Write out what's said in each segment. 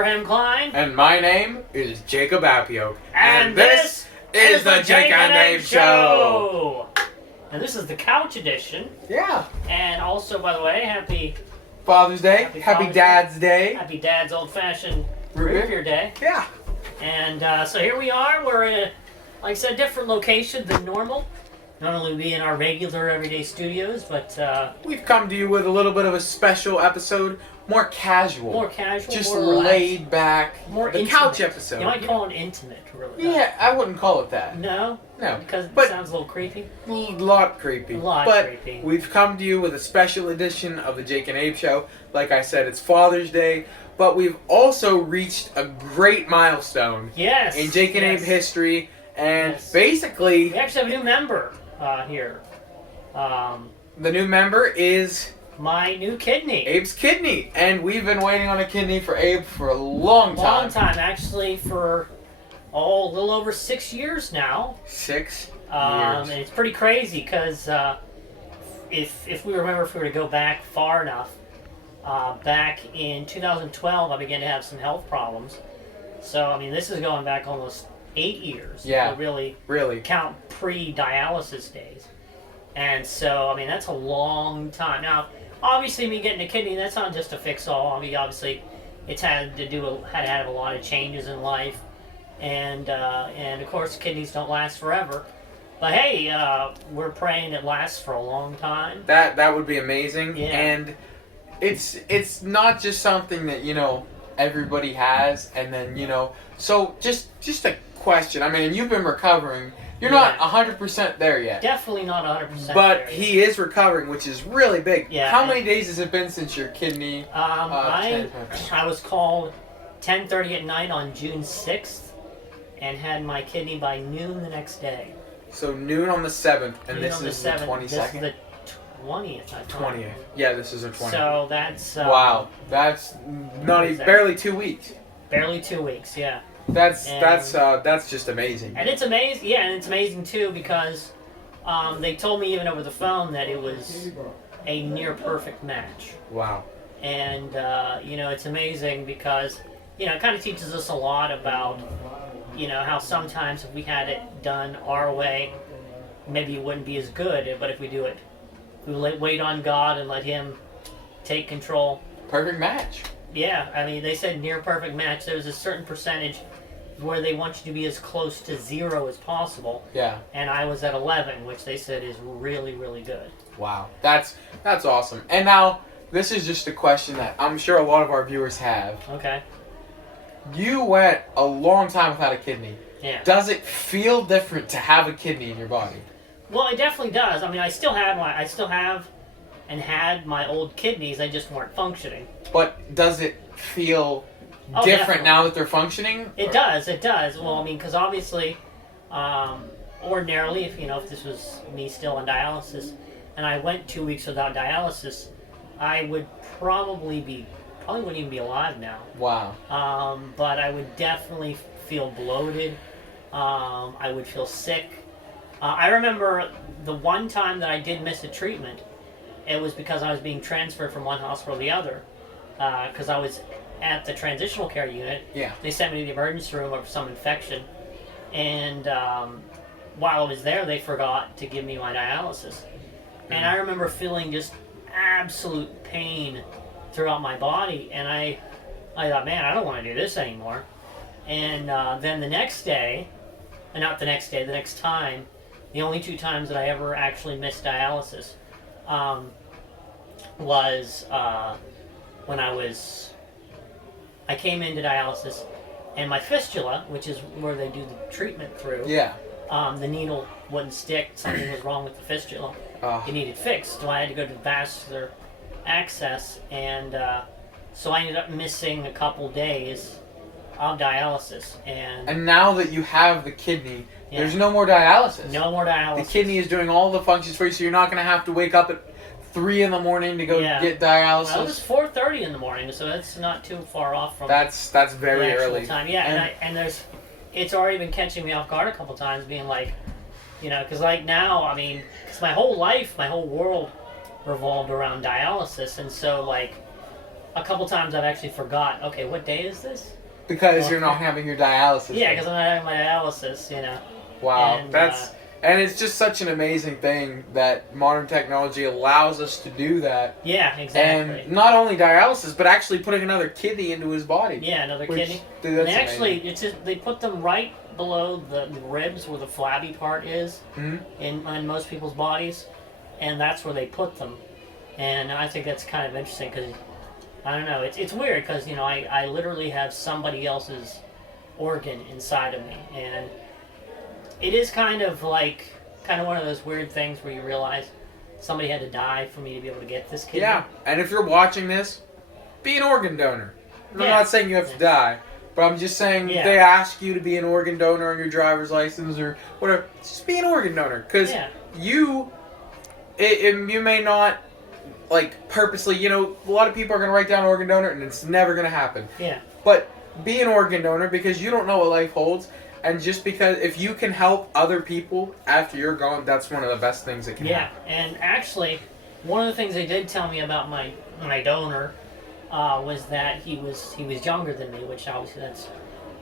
Abraham Klein. And my name is Jake&AbeShow. And this is the Jake&AbeShow. And this is the couch edition. Yeah. And also, by the way, happy Father's Day. Happy Dad's Day. Happy Dad's old-fashioned Root beer day. Yeah. And so here we are. We're in a, like I said, different location than normal. Normally we in our regular everyday studios, but we've come to you with a little bit of a special episode, more casual. More casual, just more laid back. More the intimate. couch episode. You might call it intimate, really. Yeah, I wouldn't call it that. No? No. Because it But sounds a little creepy? A lot creepy. Creepy. We've come to you with a special edition of the Jake and Abe Show. Like I said, it's Father's Day, but we've also reached a great milestone. Yes. In Jake and Abe history, and Yes. basically We actually have a new member here. the new member is My new kidney. Abe's kidney, and we've been waiting on a kidney for Abe for a long time. Long time, actually, for a little over 6 years now. 6 years. And it's pretty crazy because if we remember, if we were to go back far enough, back in 2012, I began to have some health problems. So I mean, this is going back almost 8 years. Yeah. To really count pre-dialysis days. And so I mean, that's a long time. Now, obviously, me getting a kidney, that's not just a fix-all. I mean, obviously, it's had to have a lot of changes in life, and of course, kidneys don't last forever. But hey, we're praying it lasts for a long time. That would be amazing. Yeah. And it's not just something that, everybody has, and then, so just a question. I mean, you've been recovering. You're not 100% there yet. Definitely not 100%. But he is recovering, which is really big. Yeah. How many days has it been since your kidney? I was called 10:30 at night on June 6th, and had my kidney by noon the next day. So noon on the 7th, and Noon this on the is the 7th. 22nd? This is the 20th. 20th. Yeah, this is the 20th. So that's wow, that's not even barely 2 weeks. Barely 2 weeks, yeah. That's just amazing. And it's amazing, yeah, and it's amazing too because they told me even over the phone that it was a near perfect match. Wow. And it's amazing because it kind of teaches us a lot about how sometimes if we had it done our way, maybe it wouldn't be as good. But if we do it, we wait on God and let Him take control. Perfect match. Yeah, I mean, they said near perfect match. There's a certain percentage where they want you to be as close to 0 as possible. Yeah. And I was at 11, which they said is really, really good. Wow. That's awesome. And now, this is just a question that I'm sure a lot of our viewers have. Okay. You went a long time without a kidney. Yeah. Does it feel different to have a kidney in your body? Well, it definitely does. I mean, I still have and had my old kidneys. They just weren't functioning. But does it feel different definitely. now that they're functioning? It does. Well, I mean, because obviously, ordinarily, if this was me still on dialysis, and I went 2 weeks without dialysis, I would probably wouldn't even be alive now. Wow. But I would definitely feel bloated. I would feel sick. I remember the one time that I did miss a treatment. It was because I was being transferred from one hospital to the other. Because I was at the transitional care unit. Yeah. They sent me to the emergency room for some infection. And while I was there, they forgot to give me my dialysis. And I remember feeling just absolute pain throughout my body. And I thought, man, I don't want to do this anymore. And then the next time, the only 2 times that I ever actually missed dialysis was when I came into dialysis, and my fistula, which is where they do the treatment through, the needle wouldn't stick. Something was wrong with the fistula. It needed fixed, so I had to go to vascular access, and so I ended up missing a couple days of dialysis. And now that you have the kidney, there's no more dialysis. No more dialysis. The kidney is doing all the functions for you, so you're not going to have to wake up at 3 in the morning to go get dialysis. Well, it was 4:30 in the morning, so that's not too far off from. That's very the actual early. Time. Yeah, and it's already been catching me off guard a couple times, being like, because like now, I mean, because my whole life, my whole world revolved around dialysis, and so like a couple times I've actually forgot. Okay, what day is this? Because you're not having your dialysis. Yeah, because I'm not having my dialysis. Wow, and, and it's just such an amazing thing that modern technology allows us to do that. Yeah, exactly. And not only dialysis, but actually putting another kidney into his body. Yeah, another kidney. Dude, that's and they put them right below the ribs where the flabby part is in most people's bodies, and that's where they put them. And I think that's kind of interesting because, I don't know, it's weird because, I literally have somebody else's organ inside of me, and it is kind of one of those weird things where you realize somebody had to die for me to be able to get this kidney. Yeah, and if you're watching this, be an organ donor. I'm not saying you have to die, but I'm just saying they ask you to be an organ donor on your driver's license or whatever. Just be an organ donor, because you may not purposely. A lot of people are gonna write down organ donor, and it's never gonna happen. Yeah. But be an organ donor because you don't know what life holds. And just because if you can help other people after you're gone, that's one of the best things that can happen. Yeah, and actually, one of the things they did tell me about my donor was that he was younger than me, which obviously that's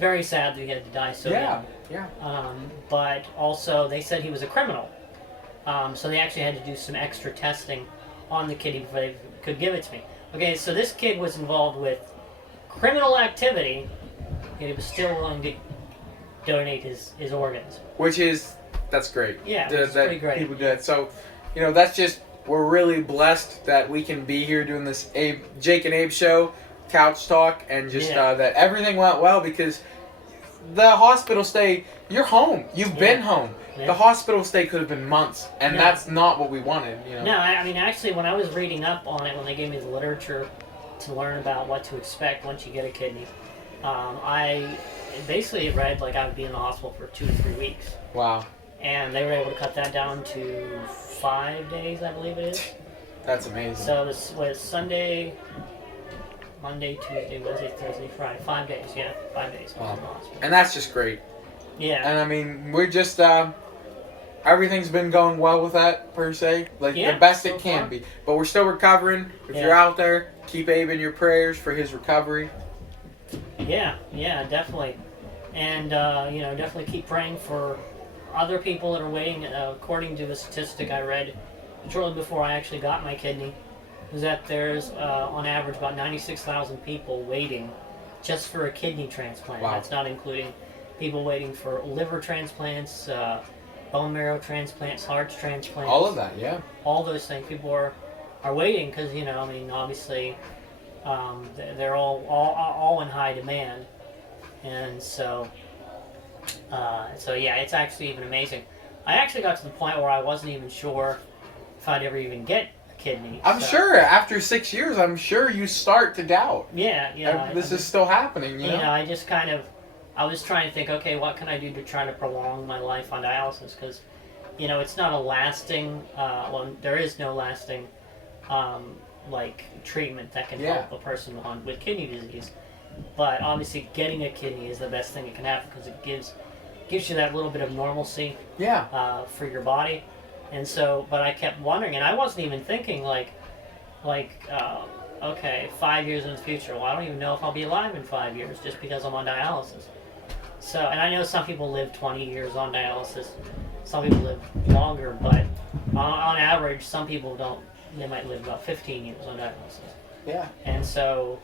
very sad that he had to die so young. Yeah. But also, they said he was a criminal, so they actually had to do some extra testing on the kidney before they could give it to me. Okay, so this kid was involved with criminal activity, and he was still willing to donate his organs. That's great. Yeah, it's pretty great. People do that. So, that's just, we're really blessed that we can be here doing this Jake and Abe show, couch talk, and just that everything went well because the hospital stay, you're home. You've been home. Yeah. The hospital stay could have been months, and that's not what we wanted. No, I mean, actually, when I was reading up on it, when they gave me the literature to learn about what to expect once you get a kidney, I basically read I would be in the hospital for 2 to 3 weeks. Wow. And they were able to cut that down to 5 days, I believe it is. That's amazing. So this was Sunday, Monday, Tuesday, Wednesday, Thursday, Friday. 5 days, 5 days. Wow. And that's just great. Yeah. And I mean, we're just, everything's been going well with that, per se. The best it can be. But we're still recovering. If you're out there, keep Abe in your prayers for his recovery. Yeah, definitely. And, definitely keep praying for other people that are waiting. According to a statistic I read shortly before I actually got my kidney, is that there's, on average, about 96,000 people waiting just for a kidney transplant. Wow. That's not including people waiting for liver transplants, bone marrow transplants, heart transplants. All of that, yeah. All those things. People are waiting because, obviously, they're all in high demand. And so it's actually even amazing. I actually got to the point where I wasn't even sure if I'd ever even get a kidney. I'm sure after 6 years, I'm sure you start to doubt. Yeah. This is still happening, I just I was trying to think, okay, what can I do to try to prolong my life on dialysis? Because, it's not a lasting, there is no lasting, treatment that can help a person with kidney disease. But obviously, getting a kidney is the best thing that can happen because it gives you that little bit of normalcy. For your body, and so. But I kept wondering, and I wasn't even thinking okay, 5 years in the future. Well, I don't even know if I'll be alive in 5 years just because I'm on dialysis. So, and I know some people live 20 years on dialysis. Some people live longer, but on average, some people don't. They might live about 15 years on dialysis. Yeah. And so,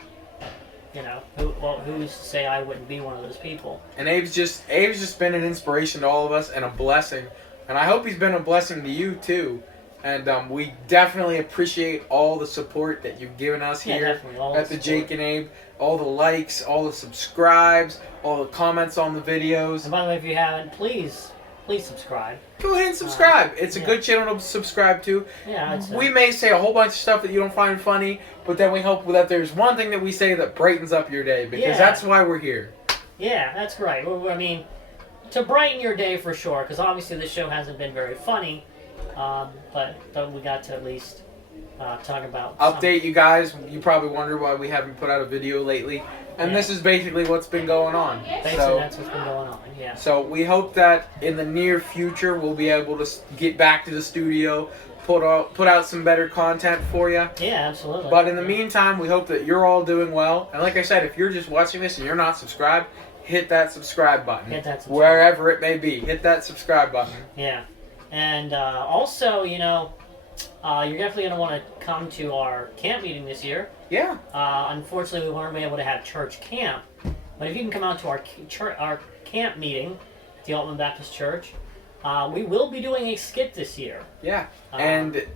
who's to say I wouldn't be one of those people? And Abe's just been an inspiration to all of us and a blessing. And I hope he's been a blessing to you too. And we definitely appreciate all the support that you've given us here at the Jake and Abe. All the likes, all the subscribes, all the comments on the videos. And by the way, if you haven't, please subscribe. Go ahead and subscribe. It's a good channel to subscribe to. Yeah, we may say a whole bunch of stuff that you don't find funny, but then we hope that there's one thing that we say that brightens up your day, because that's why we're here. Yeah, that's right. I mean, to brighten your day for sure, because obviously this show hasn't been very funny, but we got to at least talk about update you guys. You probably wonder why we haven't put out a video lately. And this is basically what's been going on. Basically, that's what's been going on, yeah. So we hope that in the near future we'll be able to get back to the studio, put out some better content for you. Yeah, absolutely. But in the meantime, we hope that you're all doing well. And like I said, if you're just watching this and you're not subscribed, hit that subscribe button. Hit that subscribe. Wherever it may be. Hit that subscribe button. Yeah. And also, you know, you're definitely going to want to come to our camp meeting this year. Yeah. Unfortunately, we weren't able to have church camp. But if you can come out to our camp meeting at the Altman Baptist Church, we will be doing a skit this year. Yeah. And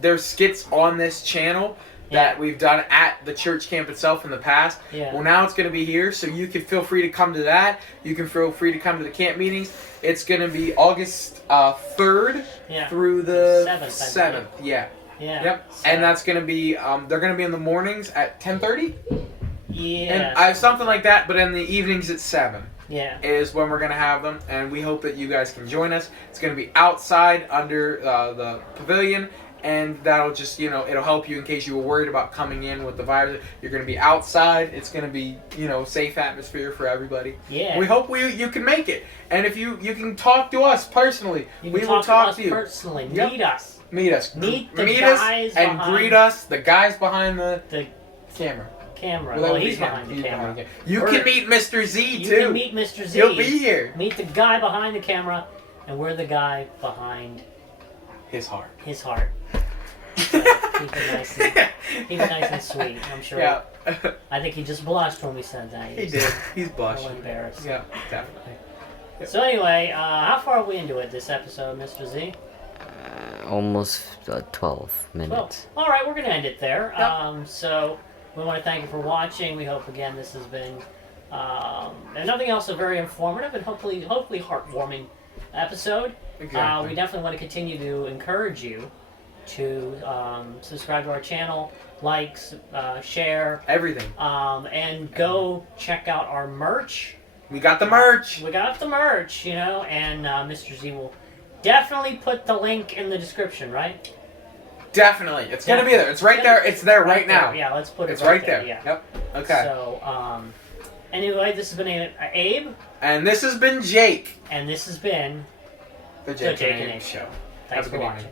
there's skits on this channel that we've done at the church camp itself in the past. Yeah. Well, now it's going to be here, so you can feel free to come to that. You can feel free to come to the camp meetings. It's going to be August 3rd through the 7th. Yeah. Yeah. Yep. So. And that's going to be, they're going to be in the mornings at 10:30? Yeah. And I have something like that, but in the evenings at 7. Yeah. Is when we're going to have them, and we hope that you guys can join us. It's going to be outside under the pavilion. And that'll just, you know, it'll help you in case you were worried about coming in with the virus. You're going to be outside. It's going to be, you know, safe atmosphere for everybody. Yeah. We hope you can make it. And if you can talk to us personally, we will talk to you. Personally. Yep. Meet us. Meet us. Meet the Meet guys us and greet us, the guys behind the camera. Well, he's behind the camera. You can meet Mr. Z, too. You can meet Mr. Z. He'll be here. Meet the guy behind the camera, and we're the guy behind his heart. His heart. So keep it nice and sweet. I'm sure. Yeah. I think he just blushed when we said that. He did. He's blushed. A little embarrassed. Yeah, definitely. So anyway, how far are we into it this episode, Mr. Z? Almost 12 minutes. Well, all right, we're going to end it there. Yep. So we want to thank you for watching. We hope, again, this has been, and nothing else, a very informative and hopefully heartwarming episode. Exactly. We definitely want to continue to encourage you to subscribe to our channel, like, share. Everything. And go check out our merch. We got the merch. We got the merch, you know, and Mr. Z will definitely put the link in the description, right? Definitely. It's going to be there. It's right there. It's there right now. Yeah, let's put it It's right there. there. Yeah. Yep. Okay. So, anyway, this has been Abe. And this has been Jake. And this has been The Jake and Abe Show. Thanks for watching.